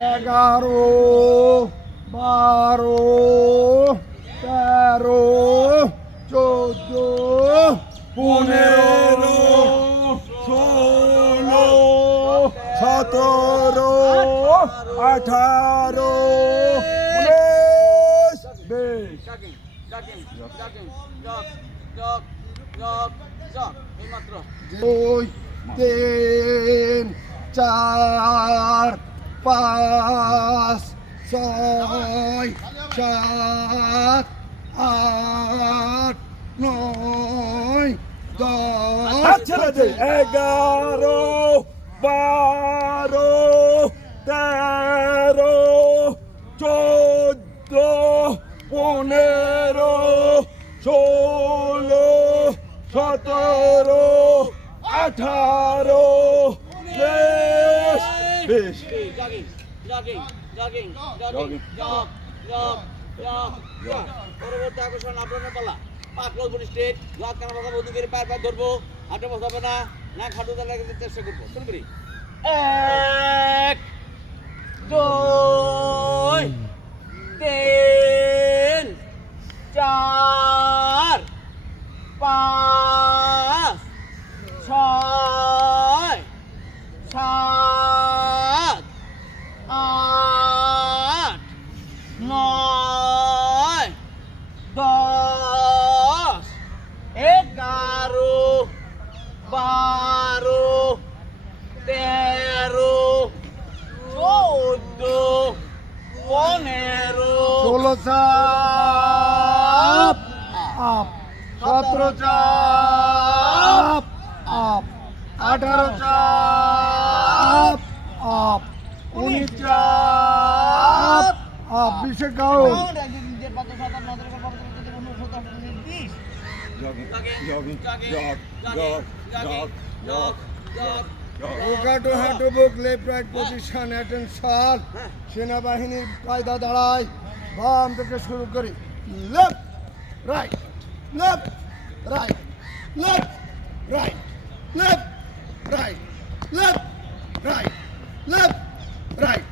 11, 12, 13, 14, 15, 16, 17, 18, 19, 20, 2, 3, 4, 5, 6, 7, 8, 9, 10, 11, 12, 13, 14, 15, 16, 17, 18, 20. পরবর্তী আকর্ষণ আপনার পালা পাকল স্টেট লাখ কানা বাবা বন্ধু করে পার পার ধরবো হাঁটে বসাবে না না খাটু দাঁড়াতে চেষ্টা করবো শুরু করি 1 2 3 4 5 6 7 8 9 10 11 12 13 14 15 16 চাপ আপ 17 চাপ আপ 18 চাপ আপ 19 চাপ আপ 20 গাও ওকাটো হাঁটো বুক লেফট রাইট পজিশন অ্যাটেনশন সেনাবাহিনীর কায়দা দাঁড়ায় বাম থেকে শুরু করি left right left right left right left right left right left right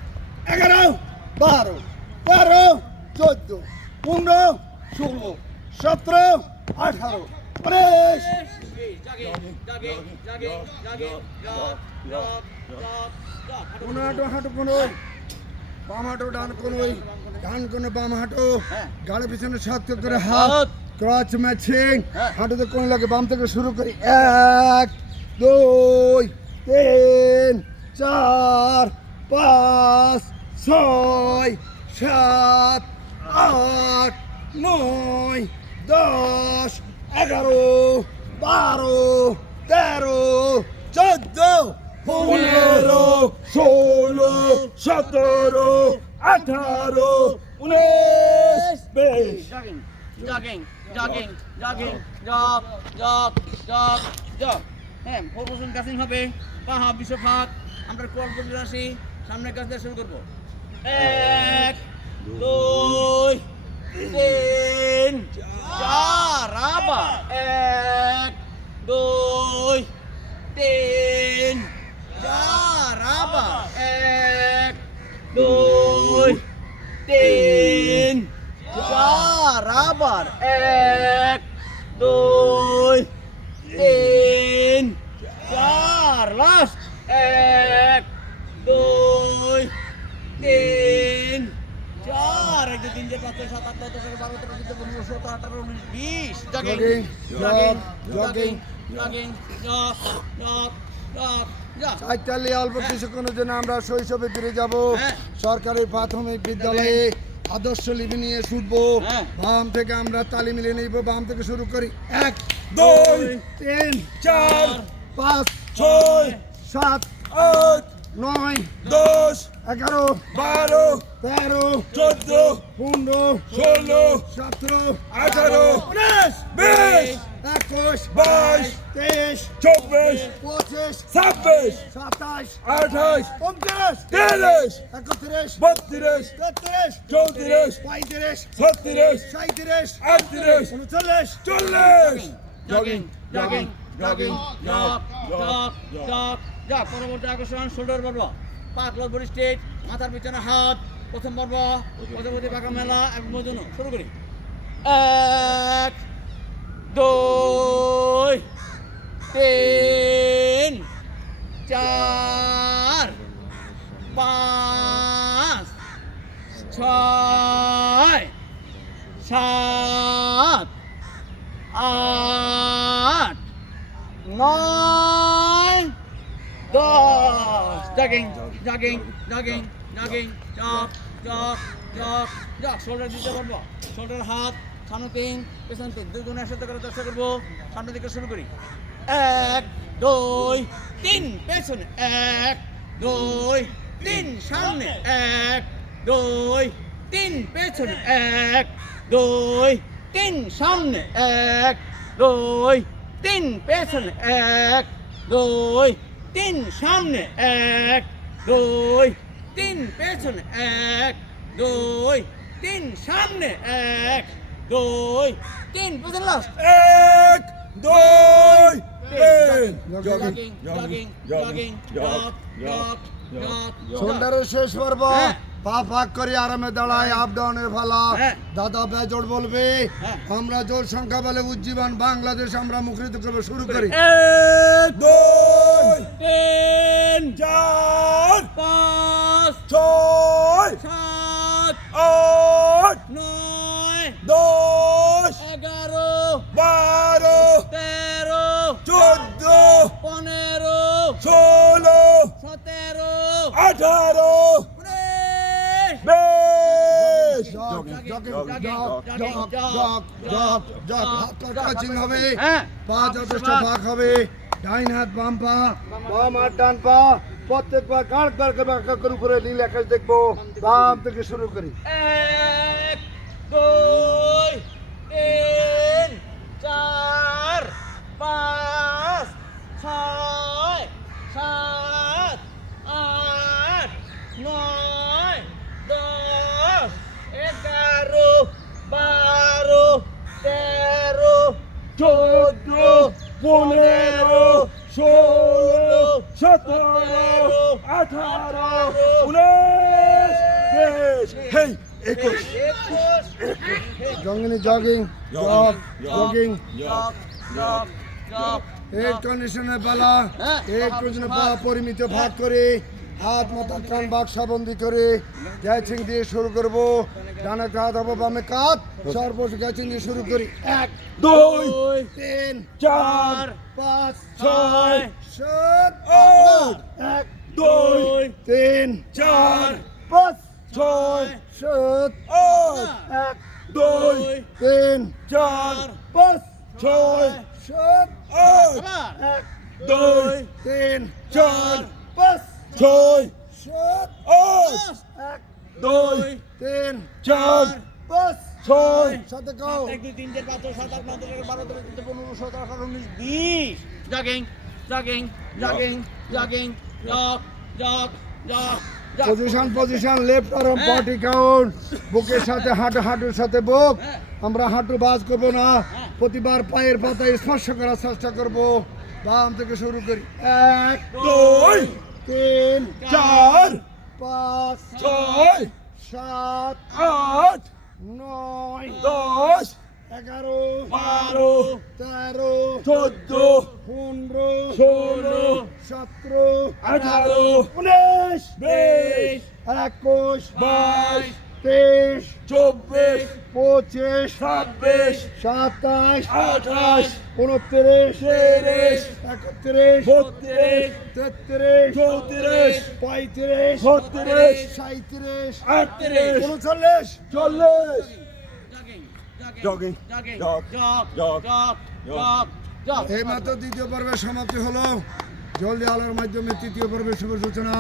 11 12 13 14 15 16 17 18 হাঁটো হাঁটো কোনো বাম হাঁটো ডান কোনো ডান কোনো বাম হাঁটো গাড়ি পিছনে শক্ত করে হাত ক্রচ ম্যাচিং হাঁটুতে কোন লাগে বাম থেকে শুরু করি 1 2 3 4 5 6 7 8 9 10 11 12 13 14 15 16 17 18 19 20 জগ হ্যাঁ ফোরপোজিশন কাসিং হবে পাহা বিশপ হাত আমরা ক্রস করে আসি সামনের কাজ দিয়ে শুরু করবো 1 2 3 4 আবার 1 2 3 4 আবার 1 2 3 4 আবার 1 2 3 4 লাস্ট 1 2 3 4 1 2 3 4 5 6 7 8 9 10 11 12 13 14 15 16 17 18 19 20 চাইতালি অল্প কিছুক্ষণের জন্য আমরা শৈশবে ফিরে যাব সরকারি প্রাথমিক বিদ্যালয়ে আদর্শ লিপি নিয়ে শুটবো বাম থেকে আমরা তালি মিলিয়ে নিব বাম থেকে শুরু করি 1 2 3 4 5 6 7 8 9 10 11 12 13 14 15 16 17 18 19 20 21 22 23 24 25 26 27 28 29 30 31 32 33 34 35 36 37 38 39 40 জগিং পরবর্তী আকর্ষণ শোল্ডার বাড়বো পাকল বডি স্ট্রেট মাথার পিছনে হাত প্রথম পর্ব প্রজাপতি পাকা মেলা এবং মজুনো শুরু করি 1 2 3 4 5 6 7 8 9 10 jogging jog শোল্ডার দিতে পারবো শোল্ডার হাত সামনে 3 পেছনে 3 দুজনে একসাথে করে চেষ্টা করবো সামনে দিকে শুরু করি 1 2 3 পেছনে 1 2 3 সামনে 1 2 3 পেছনে 1 2 3 সামনে 1 2 3 পেছনে 1 2 3 সামনে 1 2 3 পেছনে 1 2 3 সামনে 1 2 3 পেছনে লাস্ট 1 2 3 jogging শোল্ডারের শেষ পর্ব হ্যাঁ। পা ফাঁক করে আরামে দাঁড়ায় আপ ডাউনের ফালা হ্যাঁ। দাদা বেজোড় বলবে হ্যাঁ। আমরা জোর সংখ্যা বলে উজ্জীবন বাংলাদেশ আমরা মুখরিত করবো শুরু করি 1 2 3 4 5 6 7 8 9 10 11 12 13 14 15 16 17 18 19 হবে হ্যাঁ পা যথেষ্ট ফাঁক হবে ডাইন হাত বাম পা বাম হাত ডান পা প্রত্যেকবার কার কার করে উপরে নীল আকাশ দেখবো বাম থেকে শুরু করি 1 2 3 4 5 6 7 8 9 10 11 12 13 14 15 16 17 18 19 হেই 21 জঙ্গিনী জগিং জগিং এক কন্ডিশনে পালা এক কন্ডিশনে পা পরিমিত ভাগ করে হাত মাথা কান বাক সাবন্দি করে গ্যাচিং দিয়ে শুরু করব ডানে কাঁধ হবো বামে কাঁধ সর্বোচ্চ গ্যাচিং দিয়ে শুরু করি 1 2 3 4 5 6 7 8 1 2 3 4 5 6 7 8 1 2 3 4 5 6 7 8 1 2 3 4 5 6 7 8 1 2 3 4 5 6 সাথে গাও 1 2 3 4 5 6 7 8 9 10 11 12 13 14 15 16 17 18 19 20 jogging jog position left arm body count বুকের সাথে হাঁটুর সাথে বুক আমরা হাঁটু বাজ করব না প্রতিবার পায়ের পাতায় স্পর্শ করার চেষ্টা করব বাম থেকে শুরু করি 1 2 3 4 5 6 7 8 9 10 11 12 13 14 15 16 17 18 19 20 21 22 23 24 25 26 27 28 29 30 31 32 33 34 35 36 37 38 39 Jogging. এই মাত্র দ্বিতীয় পর্বের সমাপ্তি হলো জলদি আলোর মাধ্যমে তৃতীয় পর্বের শুভ সূচনা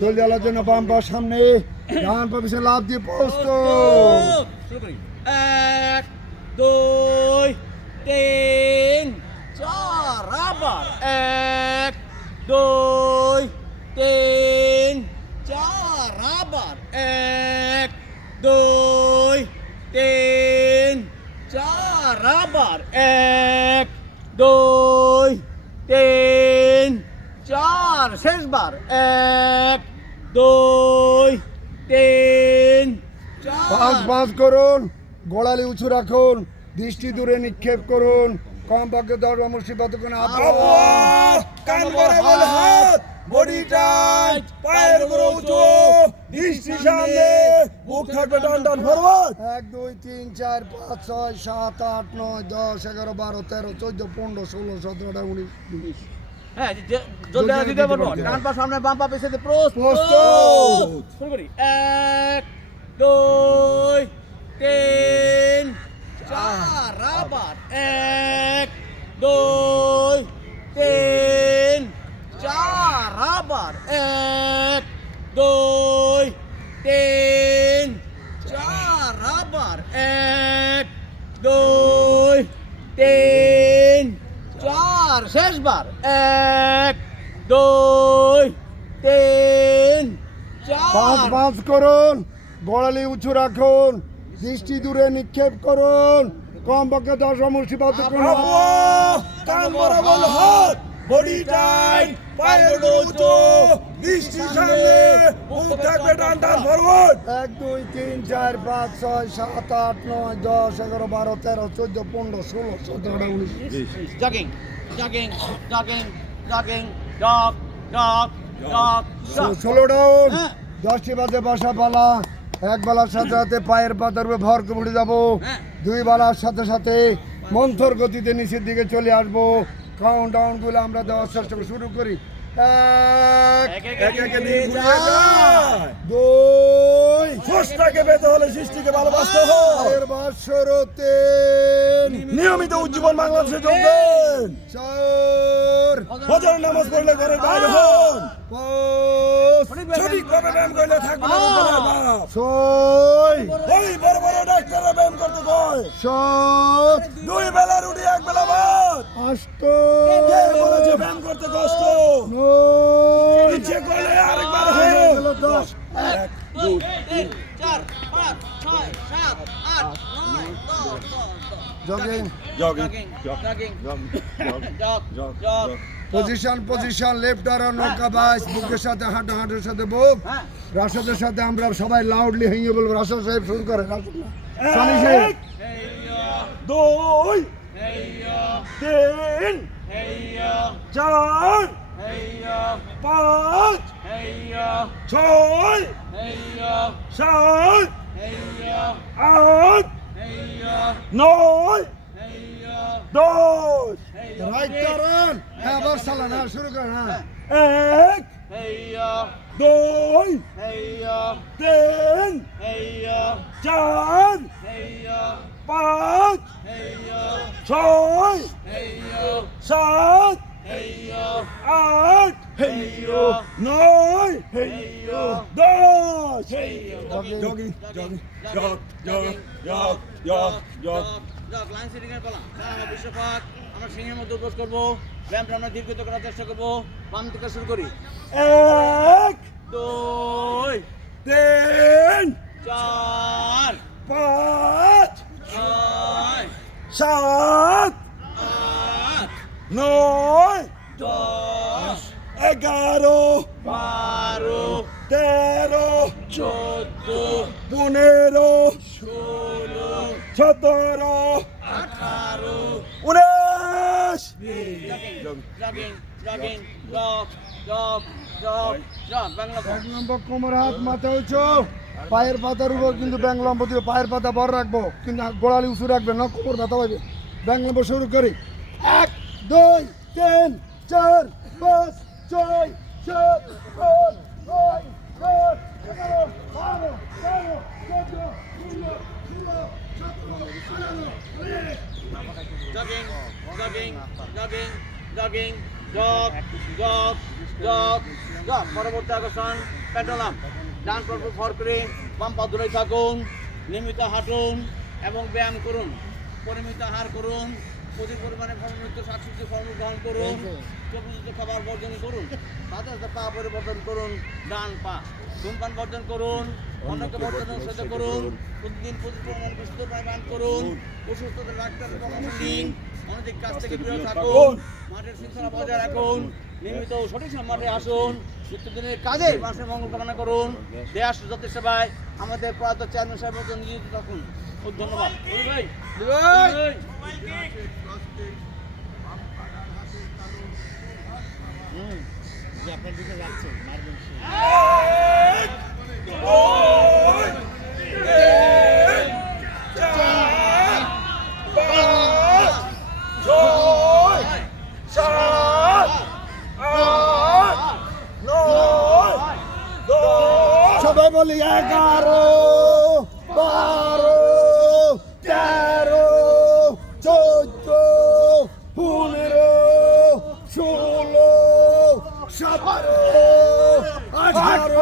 জলদি আলোর জন্য বাম পা সামনে ডান পা পিছনে লাফ দিয়ে পোস্ত 1 2 3 4 আবার 1 2 3 4 আবার 1 2 3 4 আবার 1 2 3 4 শেষবার 1 2 3 পাঁচ 4 পাঁচ করুন, গোড়ালি উঁচু রাখুন, দৃষ্টি দূরে নিক্ষেপ করুন, কমপক্ষে 10 বার মুষ্টিবদ্ধ করে আল্লাহ, কান বরাবর হাত, বডি টাইট, পায়ের উপর উঁচু, দৃষ্টি সামনে, মুখ থাকবে টান টান ফরওয়ার্ড। 1 2 3 4 5 6 7 8 9 10 11 12 13 14 15 16 17 18 19 20 হ্যাঁ জলদি আর দিতে পারবো ডান পা সামনে বাম পা পেছনে প্রস্তুত। শুরু করি 1 2 3 4 আবার 1 2 3 4 আবার 1 2 3 4 আবার 1 2 3 4 শেষবার 1 2 3 পাঁচ 4 পাঁচ করুন, গোড়ালি উঁচু রাখুন, দৃষ্টি দূরে নিক্ষেপ করুন, কমপক্ষে 10 বার মুষ্টিবদ্ধ করুন আল্লাহ, কান বরাবর হাত, বডি টাইট, পায়ের উপর উঁচু, দৃষ্টি সামনে, মুখ থাকবে টান টান forward. 1 2 3 4 5 6 7 8 9 10 11 12 13 14 15 16 17 18 19 jogging jogging jogging jogging jog jog jog jog 16 down, হ্যাঁ। 10টি বাজে বাসা পালা, এক বেলার সাথে সাথে পায়ের পাতার উপরে ভর করে উঠে যাবো, হ্যাঁ। 2 বেলার সাথে সাথে মন্থর গতিতে নিচের দিকে চলে আসবো। কাউন্ট ডাউন গুলো আমরা দেওয়ার চেষ্টা করি, শুরু করি 1 এক এক একে একে দিন ঘুরিয়ে যায়। 2 স্রষ্টাকে পেতে হলে সৃষ্টিকে ভালোবাসতে হয়। এর বাসরতে নিয়মিত উজ্জীবন বাংলাদেশে যোগদেন। 4 ফজর নামাজ পড়লে ঘরের বাইরে হন। 5 সঠিকভাবে ব্যায়াম করলে থাকবে না রোগের বাপ। 6 ওই বড় বড় ডাক্তাররা ব্যায়াম করতে কয়। 7 2 বেলা রুটি 1 বেলা ভাত। 8 কে বলেছে ব্যায়াম করতে কষ্ট? 9 ইচ্ছে করলে আরেকবার হন। 10 1 2 3 4 5 6 7 8 9 10 jogging jogging jogging jog jog position left আর নৌকা বাস, বুকের সাথে হাঁটার সাথে বুক, হ্যাঁ রাশেদের সাথে আমরা সবাই লাউডলি হেঁয়ে বলবো। রাশেদ সাহেব শুরু করে, রাশেদ না, সানি সাহেব। 2 3 4 5 6 7 8 9 10 রাইট টার্ন, হ্যাঁ আবার চালান, হ্যাঁ শুরু করেন, হ্যাঁ 1 2 3 4 5 6 7 8 9 10 jogging jog লাইন সেটিং এর পালা আমরা বিশ্বপাত আমরা সিংহের মধ্যে উপোস করবো ব্যায়ামটা আমরা দীর্ঘত করার চেষ্টা করবো বাম থেকে শুরু করি 1 2 3 4 5 6 7 8 9 10 11 12 13 14 15 16 17 18 19 jogging jog বাংলা 1 নম্বর কোমর হাত মাথা উঁচু, পায়ের পাতার উপর কিন্তু ব্যাং লম্ব দিয়ে পায়ের পাতা বড় রাখবো, কিন্তু গোড়ালি উঁচু রাখবে না, কোমর ব্যথা পাবে। ব্যাং লম্ব শুরু করি 1 2 3 4 5 6 7 8 9 10 11 12 13 14 jogging jog পরবর্তী আকর্ষণ পেট্রোলাম ডান পর্ব ভর করে বাম পা দূরে থাকুন, নিয়মিত হাঁটুন এবং ব্যায়াম করুন, পরিমিত আহার করুন, অধিক পরিমাণে ফলমুক্ত শাকসবজি ফল গ্রহণ করুন, চর্বিযুক্ত খাবার বর্জন করুন, সাথে সাথে পা পরিবর্তন করুন, ডান পা ধূমপান বর্জন করুন, অন্যকে মর্যাদার সাথে করুন, প্রতিদিন প্রতিদিন বিশুদ্ধ পান করুন, অসুস্থতা ডাক্তারের পরামর্শ নিন, অনধিক কাজ থেকে বিরত থাকুন, মাঠের শৃঙ্খলা বজায় রাখুন, নিয়মিত ও সঠিক সময় মাঠে আসুন, নিত্যদিনের কাজে মানুষের মঙ্গল কামনা করুন, দেশ জাতির সেবায় আমাদের প্রয়াত চেয়ারম্যান সাহেবের মতো নিয়োজিত থাকুন। খুব ধন্যবাদ। ভাই আপনার দিকে যাচ্ছে মারবেন সবাই বলি 11, 12, 13, 14, 15, 16, 17, 18,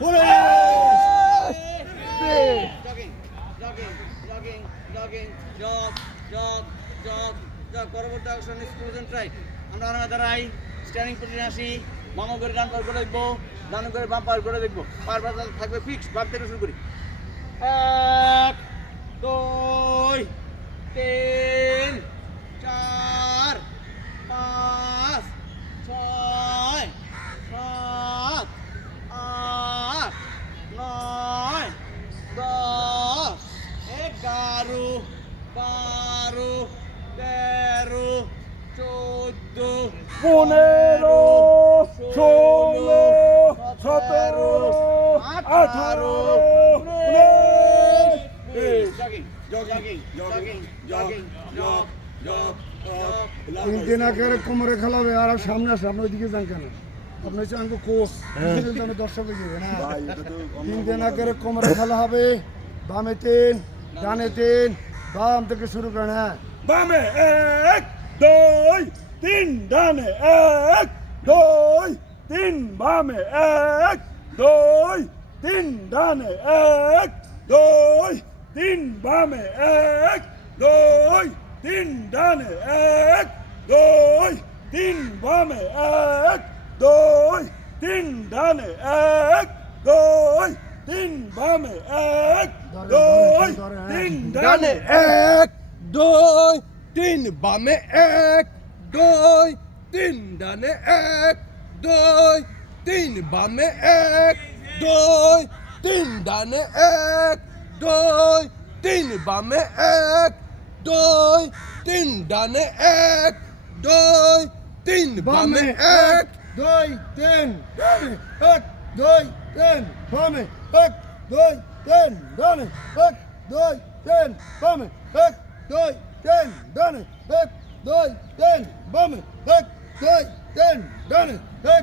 19। পরবর্তী আকর্ষণ স্কুল ট্রাই আমরা দাঁড়াই স্ট্যান্ডিং পজিশনে আসি, বাম করে ডান পার করে দেখবো, ডান করে বাম পার করে দেখবো, পার থাকবে ফিক্স। বাম থেকে শুরু করি। 1, 2, 3, 4, 5, 6, 7, 8, 9, 10, 11, 12, 13, 14, 15, 16, 17, 18, তিন দিন আগে কোমরে খেলাবে আর সামনে আসে, আপনি ওইদিকে যান কেন? আপনি হচ্ছে আমাকে কোচ দর্শক দিবে না। 3 দিন আগে কোমরে খেলা হবে, বামে 3, ডানে 3, বাম থেকে শুরু করেন। হ্যাঁ, বামে 1, 2, 3, ডানে 1, 2, 3, বামে 1, 2, 3, ডানে 1, 2, 3, বামে 1, 2, 3, ডানে 1, 2, 3, বামে 1, 2, 3, ডানে 1, 2, 3, বামে 1, 2, 3, ডানে 1, 2, 3 বামে 1, 2, 3 ডানে 1, 2, 3 বামে 1, 2, 3 ডানে 1, 2, 3 বামে 1, 2, 3 ডানে 1, 2, 3 বামে 1, 2, 3, ডানে 1, 2, 3, বামে 1, 2, 3, ডানে 1, 2, 3, বামে 1, 2, 3, ডানে 1, 2, 3, বামে 1, 2, 3, ডানে 1,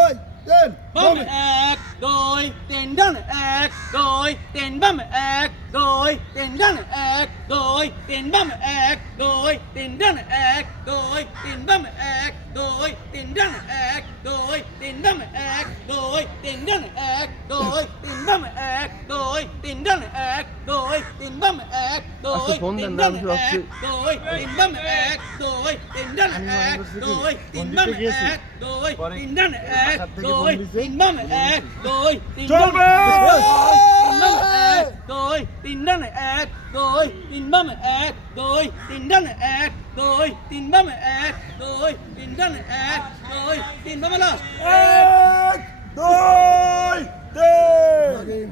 2, 3, বাম বামে 1, 2, 3 ডান 1, 2, 3 বাম 1, 2, 3 ডান 1, 2, 3 বাম 1, 2, 3 ডান 1, 2, 3 বাম 1, 2, 3 ডান 1, 2, 3 বাম 1, 2, 3 ডান 1, 2, 3 বাম 1, 2, 3 ডান 1, 2, 3 বাম 1, 2, 3 ডান 1, 2, 3 বাম 1, 2, 3 ডান 1, 2, 3 বাম 1, 2, 3 ডান 1, 2, 3 বাম 1, 2, 3 চলবে! 2, 3 ডান 1, 2, 3 বাম 1, 2, 3 ডান 1, 2, 3 বাম 1, 2, 3 ডান 1, 2, 3 বাম লাস্ট 1, 2, 3.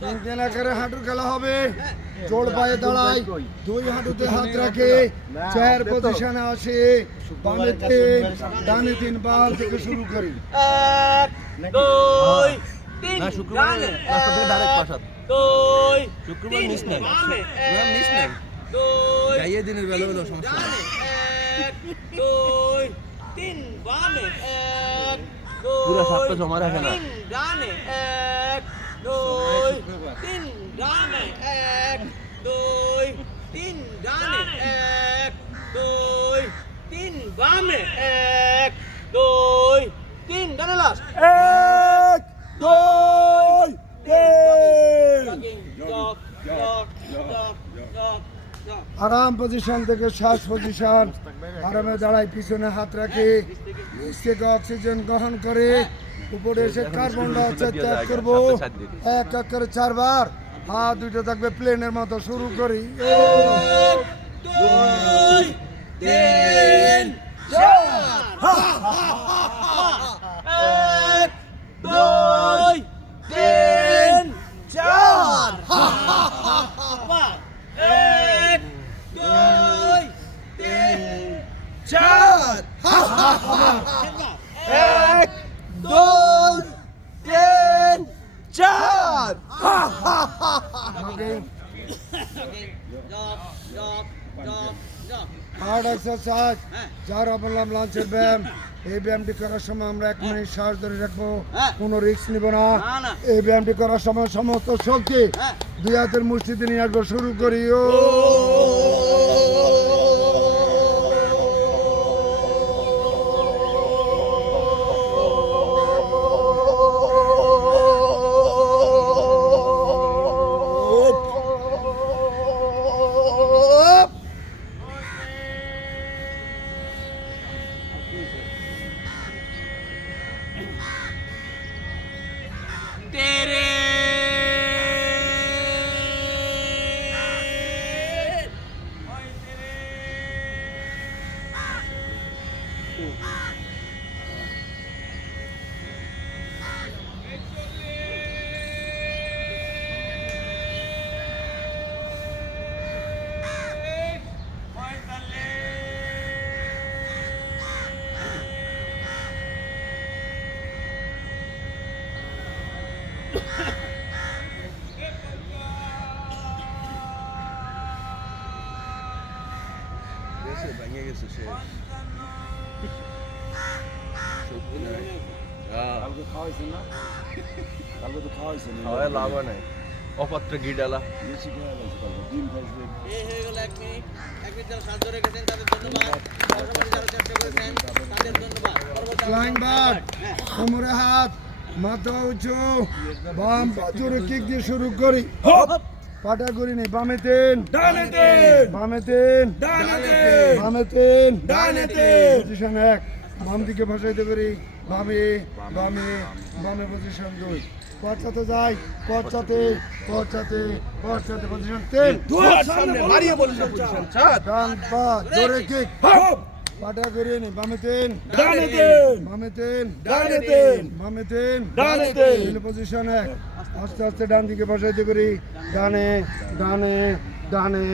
তিন দিন আকারে হাঁটুর খেলা হবে, জোড় পায়ে দাঁড়ায়, 2 হাঁটুতে হাত রাখে, চেয়ার পজিশনে আসে, বামে 3, ডানে 3, বাম থেকে শুরু করি। 1, 2, 3 না, শুক্রবার ডানে রাস্তা থেকে direct 1, বাসাত। 2, শুক্রবার 3 মিস নাই। বামে ম্যাম, মিস নাই। 1, 2, যাইয়ে দিনের বেলা হলো সমস্যা নাই। ডানে 1, 2, 3 বামে 1, 2, পুরো সপ্তাহ জমা রাখে না। 3 ডানে 1, 2, 3 ডানে 1, 2, 3 ডানে 1, 2, 3 বামে 1, 2, 3 ডানে লাস্ট 1, 2, 3. আরাম পজিশন থেকে শ্বাস পজিশন, আরামে দাঁড়ায়, পিছনে হাত রাখে, নিচ থেকে অক্সিজেন গ্রহণ করে উপরে এসে কার্বন ডাই অক্সাইড ত্যাগ করব। এক এক করে 4 বার। হাত দুটো থাকবে প্লেনের মতো। শুরু করি। 2 3 4 1 2 3 4 1 2 3 4 1 2 3 4 আমাকে জব হার্ড এক্সারসাইজ যার বললাম লাঞ্চের ব্যায়াম। এই ব্যায়ামটি করার সময় আমরা 1 মিনিট শ্বাস ধরে রাখবো। কোনো রিস্ক নিব না। না। এই ব্যায়ামটি করার সময় সমস্ত শক্তি 2 হাতের মুষ্টিতে নিয়ে আসবো। শুরু করি। ও तेरे ভেঙে গেছে সে সত্যি নাই কালকে খাওয়াইছেন না? কালকে তো খাওয়াইছেন। খাওয়ায় লাভ হয় নাই অপাত্রে ঘি ডালা বেশি খাওয়া গেছে কালকে। ডিম খাইছে। এই হয়ে গেল 1 মিনিট। 1 মিনিট যারা সাহায্য রেখেছেন তাদের ধন্যবাদ। সবাই যারা চেষ্টা করেছেন তাদের ধন্যবাদ। Flying bird. কোমরে হাত, মাথা উঁচু, বাম পা জোরে কিক দিয়ে শুরু করি। হপ পাটা করি নি। বামে 3, ডানে 3 বামে 3, ডানে 3 বামে 3, ডানে 3 পজিশন 1। বাম দিকে বসাইতে করি। বামে বামে বামে পজিশন 2। পশ্চাতে যাই। পশ্চাতে পশ্চাতে পশ্চাতে পজিশন 3। দুয়ার সামনে বাড়িয়ে বলুন না পজিশন 4 ডান পা জোরে কিক। হপ পাটা করি নি। বামে 3, ডানে 3 বামে 3, ডানে 3 বামে 3, ডানে 3 পজিশন 1। আস্তে আস্তে ডান দিকে বসাইতে করি। ডানে ডানে ডানে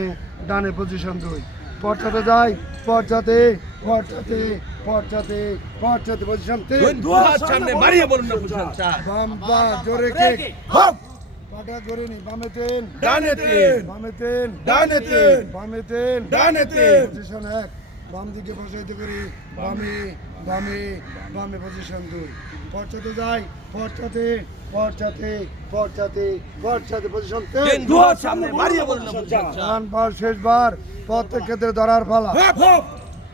ডানে পজিশন 2। পশ্চাতে যাই। পশ্চাতে পশ্চাতে পশ্চাতে পশ্চাতে পজিশন 3। দুয়ার সামনে বাড়িয়ে বলুন না পজিশন 4 বাম পা জোরে কিক। হপ পাটা করে নি। বামে 3, ডানে 3 বামে 3, ডানে 3 বামে 3, ডানে 3 পজিশন 1। বাম দিকে বসাইতে করি। বামে বামে বামে পজিশন 2। পশ্চাতে যাই। পশ্চাতে পশ্চাতে পশ্চাতে পশ্চাতে পজিশন 3। দুয়ার সামনে বাড়িয়ে বলুন না পজিশন 4 ডান বার শেষবার প্রত্যেক ক্ষেত্রে ধরার পালা। হপ হপ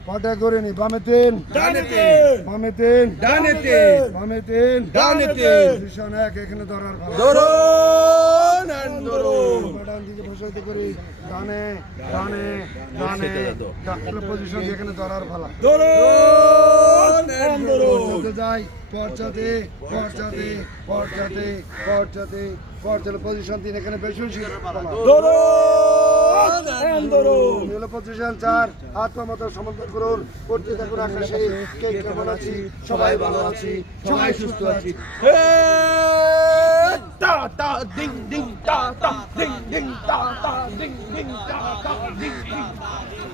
পাটা করে নি। বামে 3, ডানে 3 বামে 3, ডানে 3 বামে 3, ডানে 3 পজিশন 1। এখানে ধরার পালা। দরুন আন্দোলন ডান দিকে বসাইতে করি। ডানে ডানে ডানে ডানে পজিশন এখানে ধরার পালা। দরুন আন্দোলন পশ্চাতে যাই। পশ্চাতে পশ্চাতে পশ্চাতে পশ্চাতে পশ্চাতে পজিশন 3। এখানে বেশি বেশি পালা। দরুন আন্দোলন হলো পজিশন 4। হাত পা মাথা সমান্তর করুন। করতে থাকুন আকাশে। কে কেমন আছি? সবাই ভালো আছি, সবাই সুস্থ আছি। হে টা টা ডিং ডিং টা টা ডিং ডিং টা টা ডিং ডিং টা টা ডিং ডিং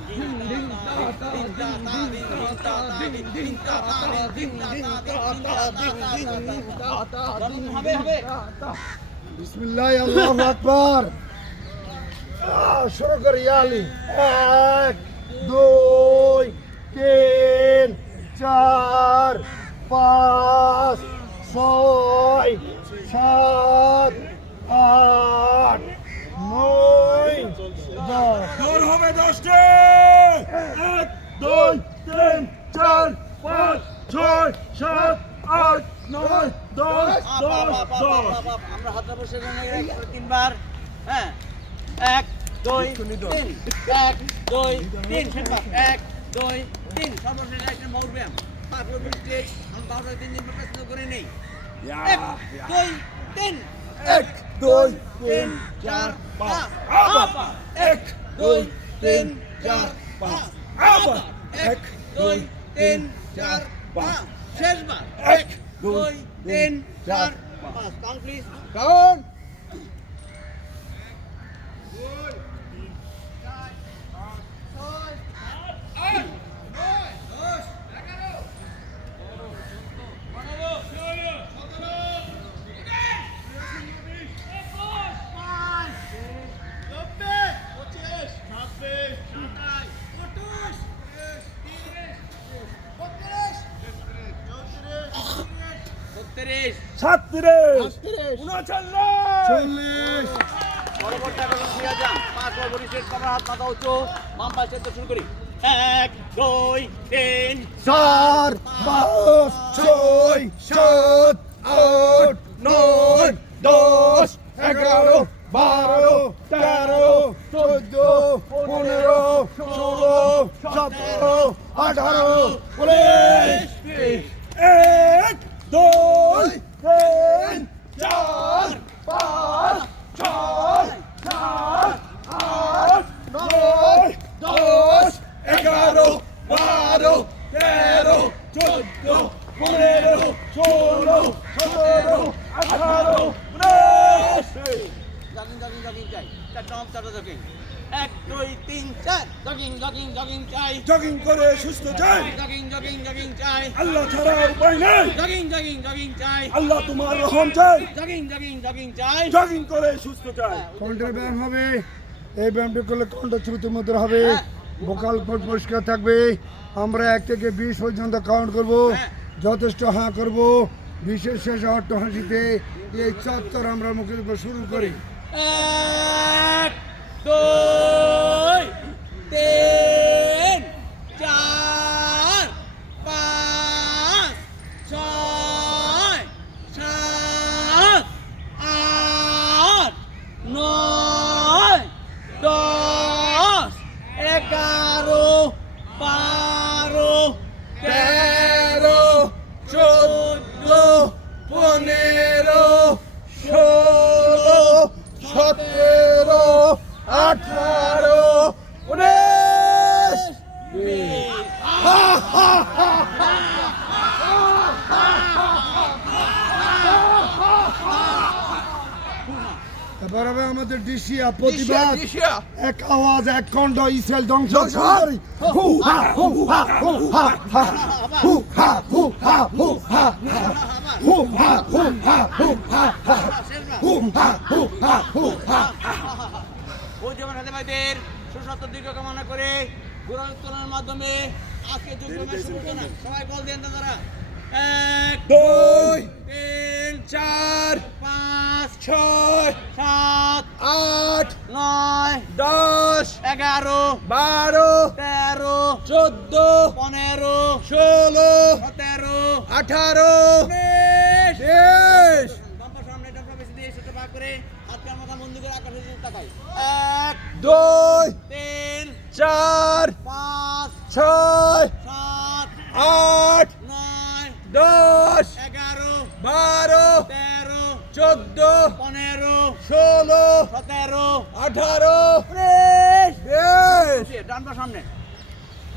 ডিং ডিং টা টা ডিং ডিং টা টা ডিং ডিং টা টা ডিং ডিং টা টা ডিং ডিং টা টা ডিং হবে হবে বিসমিল্লাহ আল্লাহু আকবার। শুরু করি। আলি 1 2 3 4 5 6 7 8 9 10। দূর হবে 10টে 1 2 3 4 5 6 7 8 9 10 10 আমরা হাতটা বসে তিনবার। হ্যাঁ 1 2 3 1 2 3 শেষবার 1 2 3 সর্বশেষ একটা মৌর ব্যায়াম। পাগল পুলিশ স্টেট আমি 12 3 দিন প্রশ্ন করে নেই 1 2 3 1 2 3 4 5 আবার 1 2 3 4 5 আবার 1 2 3 4 5 শেষবার 1 2 3 4 5 কাউন্ট প্লিজ কারণ পরবর্তী আকর্ষণ ফিরে যান 5 ওভার বরিশের কভার হাত মাথা উঁচু বাম পাশে তো শুরু করি 1 2 3 4 5 6 7 8 9 10 11 12 13 14 15 16 17 18 19 1 2 3 4 5 6 7 8 9 10 11 12 13 14 15 16 17 18 19 জগিং জগিং জগিং চাই চারটা অফ চারটা জগিং 1 2 3 4 জগিং জগিং জগিং চাই জগিং করে সুস্থ চাই জগিং জগিং জগিং চাই আল্লাহ ছাড়া উপায় নেই জগিং জগিং জগিং চাই আল্লাহ তোমার রহম চাই জগিং জগিং জগিং চাই জগিং করে সুস্থ চাই কণ্ঠের ব্যায়াম হবে এই ব্যায়ামটি করলে কণ্ঠ শ্রুতি মধুর হবে ভোকাল কর্ড পরিষ্কার থাকবে আমরা 1 থেকে 20 পর্যন্ত কাউন্ট করব যথেষ্ট হাঁ করব বিশেষ শেষ অট্ট হাসিতে এই চত্বর আমরা মুখের উপর শুরু করি 1 2 3 4 5 6 7 8 9 10 11 12 13 14 15 16 17 18 এবার হবে আমাদের ডিসিয়া প্রতিবাদ এক আওয়াজ এক কণ্ঠ ইসরায়েল ধ্বংস করি হু হা হু হা হু হা হা হু হা হু হা হু হা হু হা হু হা হু হা হু হা হু হা হু হা উজ্জ্বল হাতে ভাইদের সুস্বাস্থ্য দীর্ঘ কামনা করে ঘোড়া উত্তোলনের মাধ্যমে আজকে যুদ্ধ ম্যাচ শুরু করতে সবাই বল দেন দাদারা 1 2 3 4 5 6 7 8 9 10 11 12 13 14 15 16 17 18 20 বাম্পার সামনে ডাবলা বেশি দিয়ে ছোট ভাগ করে হাতটার মাথা বন্ধ করে আকাশে দিকে তাকাই 1 2 3 4 5 6 7 8 9 10 11 12 13 14 15 16 17 18 20 ডান পা সামনে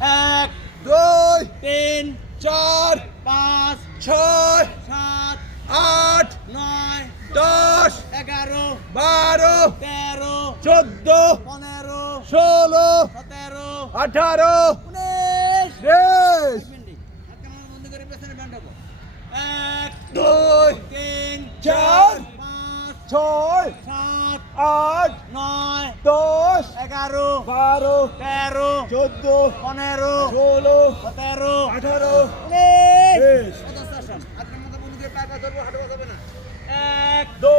1 2 3 4 5 6 7 8 9 10 11 12 13 14 15 16 17 18 19 20 বন্ধ করে পেছনে ব্যান্ড হবো 1 2 3 4 5 6 7 8 9 10 11 12 13 14 15 16 17 18 19 20 আপনার মাথা বন্ধ করে পায়ে ধরবো হাঁটু বাজাবে না 1 2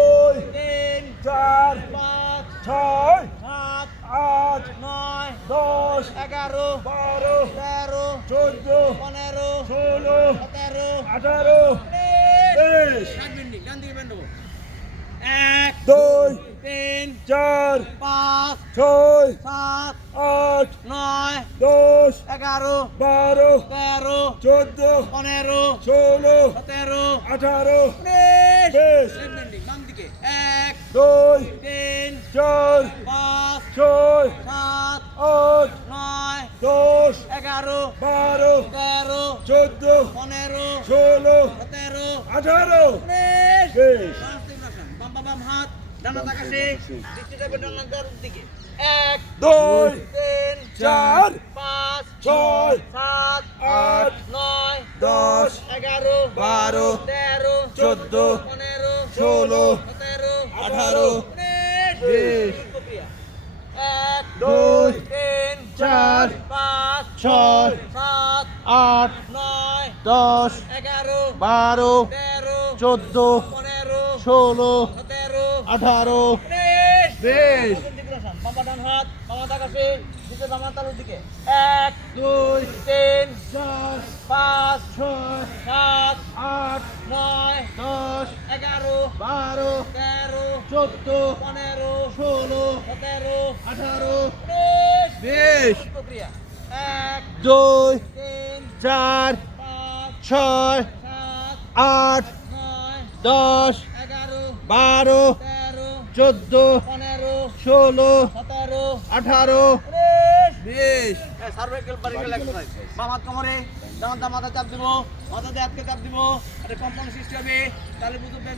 3 4 5 6 7 8 9 10 11 12 13 14 15 16 17 18 20 সাত বেন্ডিং ডান দিকে বেন্ড হবো 1 2 3 4 5 6 7 8 9 10 11 12 13 14 15 ষোলো 17 আঠারো 19 বেশ। বেন্ডিং বাম দিকে 1 দুই 3 চার 5 ছয় 7 আট 9 দশ 11 বারো 13 চোদ্দ 15 ষোলো 17 আঠারো 19 বেশ। বাম বাম হাত ডানা তাকাশে দৃষ্টি যাবে ডানার দিকে 1 দুই 3 চার 5 ছয় 7 আট 9 দশ 11 বারো 13 চোদ্দ 15 ষোলো 17 আঠারো 19 বিশ। প্রক্রিয়া 1 দুই 3 চার 5 ছয় 7 আট 9 দশ 11 বারো 13 চোদ্দ 15 ষোলো 17 আঠারো 19 বেশ। বাবা ডান হাত বাবা তাকাশে দিতে বাবা তালুর দিকে 1 দুই 3 চার 5 ছয় 7 আট 9 দশ 11 বারো 13 চোদ্দ 15 ষোলো 17 আঠারো 19 বেশ। প্রক্রিয়া 1 দুই 3 চার 5 ছয় 7 আট 9 দশ 11 বারো 13 চোদ্দ 15 ষোলো 17 আঠারো 19 বেশ। সার্ভাইকাল পারিকাল এক্সারসাইজ বাম হাত কোমরে ডান হাত মাথা চাপ দিব মাথা দিয়ে হাতকে চাপ দিব এটা কম্পাউন্ড সৃষ্টি হবে তাহলে বুঝতে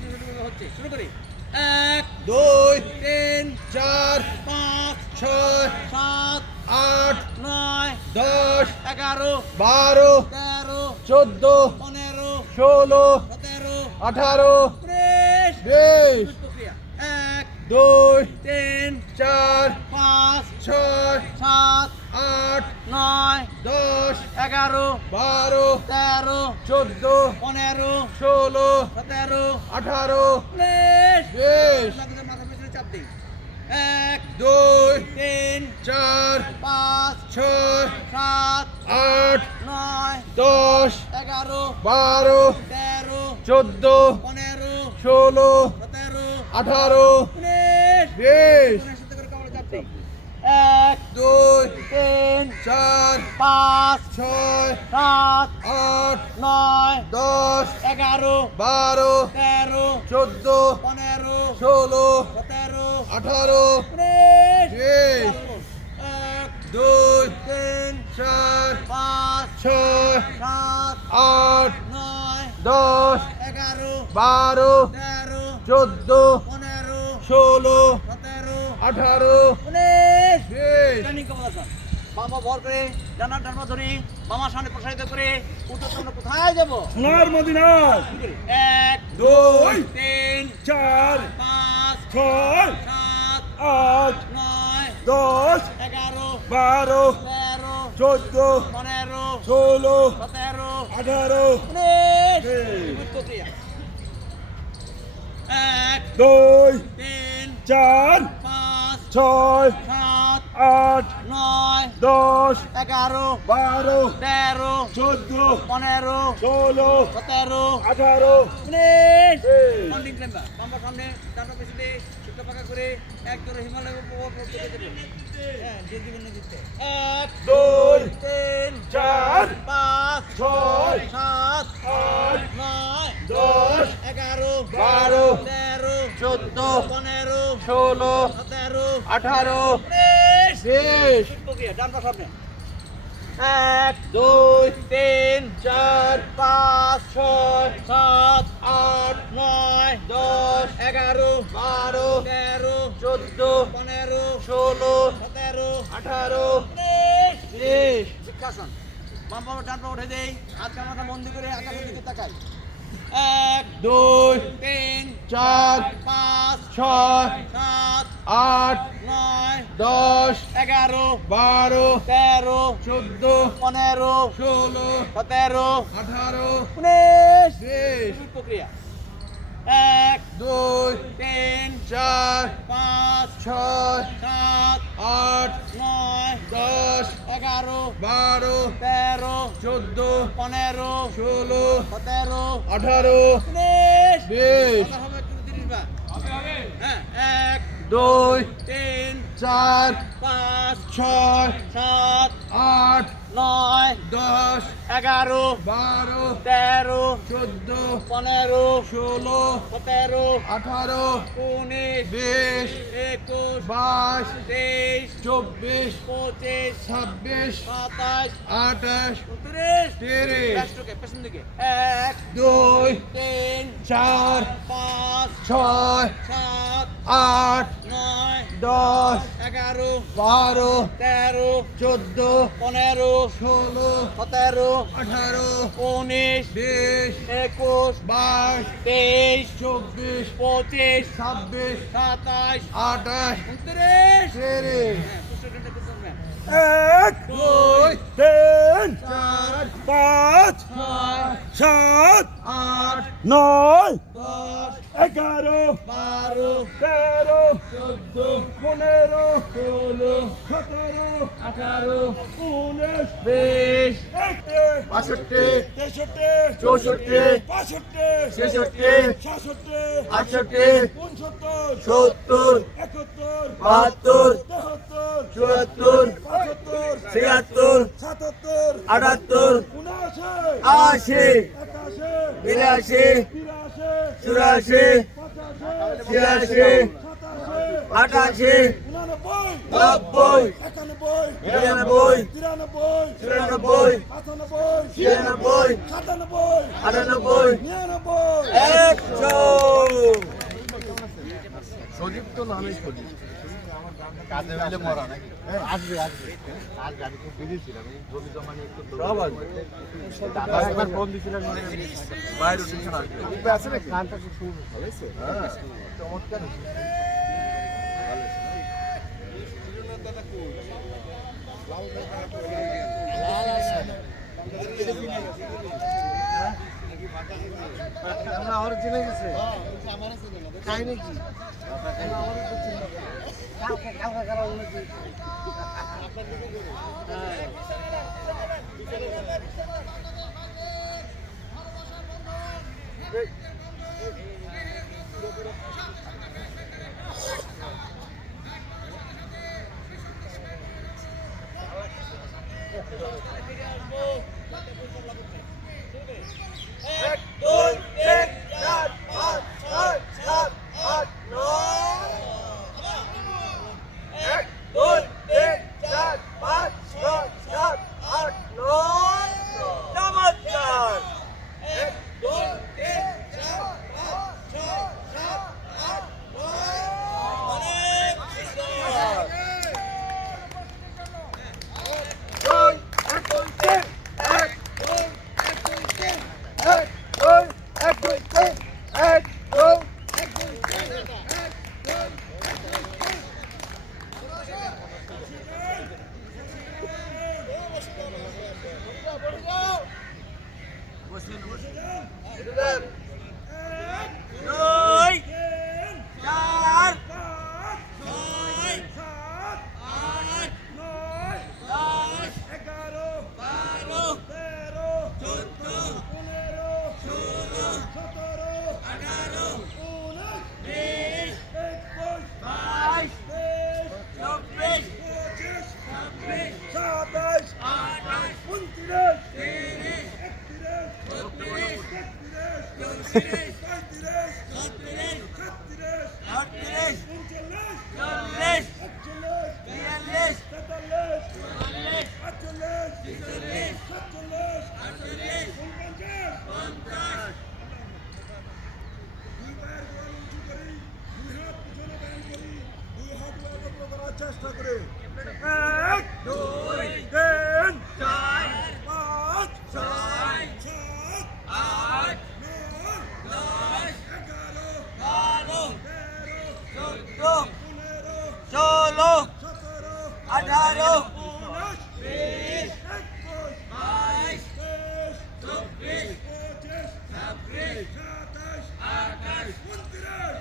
হচ্ছে শুরু করি 1 দুই 3 চার 5 ছয় 7 আট 9 দশ 11 বারো 13 চোদ্দ 15 ষোলো 17 আঠারো 19 বেশ। প্রক্রিয়া 1 দুই 3 চার 5 ছয় 7 আট 9 দশ 11 বারো 13 চোদ্দ 15 ষোলো 17 আঠারো 19 বেশ। মাথা পেছনে চাপ দিই 1 দুই 3 চার 5 ছয় 7 আট 9 দশ 11 বারো 13 চোদ্দ 15 ষোলো 17 আঠারো 19 বেশ। সাথে করে কামড়ে চাপ দিই 1 দুই 3 চার 5 ছয় 7 আট 9 দশ 11 বারো 13 চোদ্দ 15 ষোলো 17 আঠারো 19 বেশ। 1 দুই 3 চার 5 ছয় 7 আট 9 দশ 11 বারো 13 চোদ্দ 15 ষোলো 17 আঠারো 19 বেশ। ট্রেনিং কমলাসন বামা ভর করে ডানার ডানমা ধরি বামার সামনে প্রসারিত করে উত্তর সামনে কোথায় যাব সোনার মদিনায় 1 দুই 3 চার 5 ছয় 7 আট 9 দশ 11 বারো 13 চোদ্দ 15 ষোলো 17 আঠারো 19 বেশ। প্রক্রিয়া 1 দুই 3 চার 5 ছয় 7 আট 9 দশ 11 বারো 13 চোদ্দ 15 ষোলো 17 আঠারো 19 বেশ। মর্নিং ক্লাম্বা বাম্বার সামনে ডান্ডা পেছনে সুতো পাকা করে এক জোড়া হিমালয় উপভোগ করতে দেবে হ্যাঁ যে দিবেন না জিততে 1 দুই 3 চার 5 ছয় 7 আট 9 দশ 11 বারো 13 চোদ্দ 15 ষোলো 17 আঠারো 19 বেশ। প্রক্রিয়া ডান্ডা সামনে 1 দুই 3 চার 5 ছয় 7 আট 9 দশ 11 বারো 13 চোদ্দ 15 ষোলো 17 আঠারো 19 বেশ। শিক্ষাসন বাম পা ডান পা উঠে দেই হাত কামাটা বন্দি করে আকাশের দিকে তাকাই 1 দুই 3 চার 5 ছয় 7 আট 9 দশ 11 বারো 13 চোদ্দ 15 ষোলো 17 আঠারো 19 বেশ। প্রক্রিয়া 1 দুই 3 চার 5 ছয় 7 আট 9 দশ 11 বারো 13 চোদ্দ 15 ষোলো 17 আঠারো 19 বেশ। কথা হবে একটু 30 বার হ্যাঁ 1 দুই 3 চার 5 ছয় 7 আট 9 দশ 11 12 13 14 15 16 17 18 19 20 21 22 23 24 25 26 27 28 29 30 রাষ্ট্রকে পেছন দিকে 1 2 3 4 5 6 7 8 9 10 11 12 13 14 15 16 17 18 19 20 21 22 23 24 25 26 27 28 29 30 এক দুই তিন চার পাঁচ ছয় সাত আট নয় 10 এগারো 12 তেরো 14 পনেরো 16 সতেরো 18 উনিশ 20 একষট্টি 62 তেষট্টি 64 বাষট্টি 66 সাতষট্টি 68 উনসত্তর 70 একাত্তর 72 তেহাত্তর 74 পঁচাত্তর 76 সাতাত্তর 78 উনআশি 80 একাশি 82 বিরাশি 84 পঁচাশি 86 সাতাশি 88 উনানব্বই 90 একানব্বই 92 তিরানব্বই 94 পঁচানব্বই 96 সাতানব্বই 98 নিরানব্বই 100 সজীব তো নামই সজীব কাজে মিলে মরা নাকি আসবে আসবে আসবে আমি খুব বিজি ছিলাম এই জমি জমা নিয়ে একটু সব আসবে দাদা একবার ফোন দিছিলেন বাইরে উঠেছেন আসবে আছে নাকি গানটা খুব সুন্দর হয়েছে হ্যাঁ চমৎকার আমরা আর জেনে গেছে তাই নাকি এক দুই তিন চার পাঁচ ছয় সাত আট নয় এক দুই তিন চার পাঁচ ছয় সাত আট নয় চমৎকার এক দুই তিন চার পাঁচ ছয় সাত আট নয় অনেক সুন্দর দুই চার ছয় আট দশ 12 14 16 18 20 22 24 26 সাতাশ 28 উনত্রিশ 30 একত্রিশ 31 পঁয়ত্রিশ 32 ছত্রিশ 38 উনচল্লিশ 40 একচল্লিশ 42 তেতাল্লিশ 44 আটচল্লিশ 46 সাতচল্লিশ 48 উনপঞ্চাশ 50 দুই পায়ের গোড়ালি উঁচু করি দুই হাত পিছনে ব্যায়াম করি দুই হাত একত্র করার চেষ্টা করে এক দুই তিন 4 পাঁচ 6 সাত 8 নয় 10 এগারো 12 তেরো 14 পনেরো 16 সতেরো 18 উনিশ 20 একুশ 22 তেইশ 24 পঁচিশ 26 সাতাশ 28 উনত্রিশ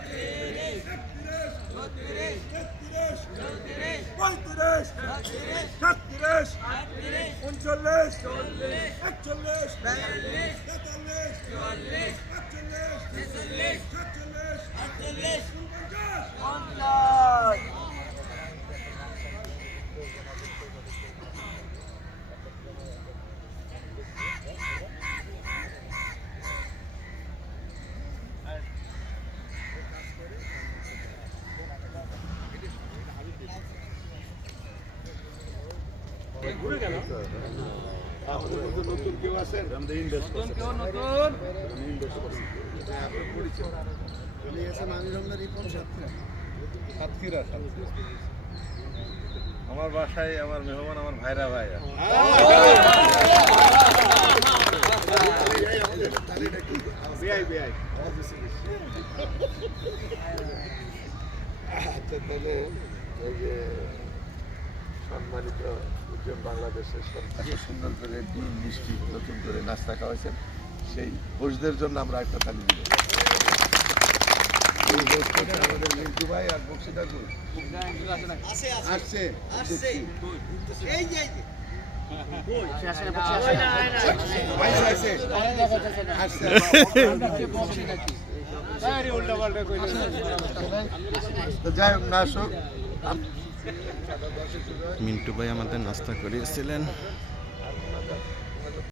একত্রিশ 32 তেত্রিশ 34 পঁয়ত্রিশ 36 সাতত্রিশ 38 উনচল্লিশ 40 একচল্লিশ 42 তেতাল্লিশ 44 আটচল্লিশ 46 সাতচল্লিশ 48 উনপঞ্চাশ 50 আমাদের মধ্যে নতুন কেউ আছেন? আমাদের ইনভেস্ট করছেন। আমি ইনভেস্ট করছি। আপনার পরিচয়? চলে গেছেন আমির রহমান রিপন সাতক্ষীরা। আমার বাসায় আমার মেহমান আমার ভাইরা ভাইরা আচ্ছা, তাহলে এই যে সম্মানিত উজ্জ্বল বাংলাদেশের এত সুন্দর করে ডিম মিষ্টি নতুন করে নাস্তা খাওয়াইছেন, সেই হোস্টদের জন্য আমরা একটা তালি দিব। এই হোস্ট হচ্ছে আমাদের মিন্টু ভাই আর বক্সিটা কই? আসছে। তো যাই হোক না আসুক, মিন্টু ভাই আমাদের নাস্তা করিয়েছিলেন।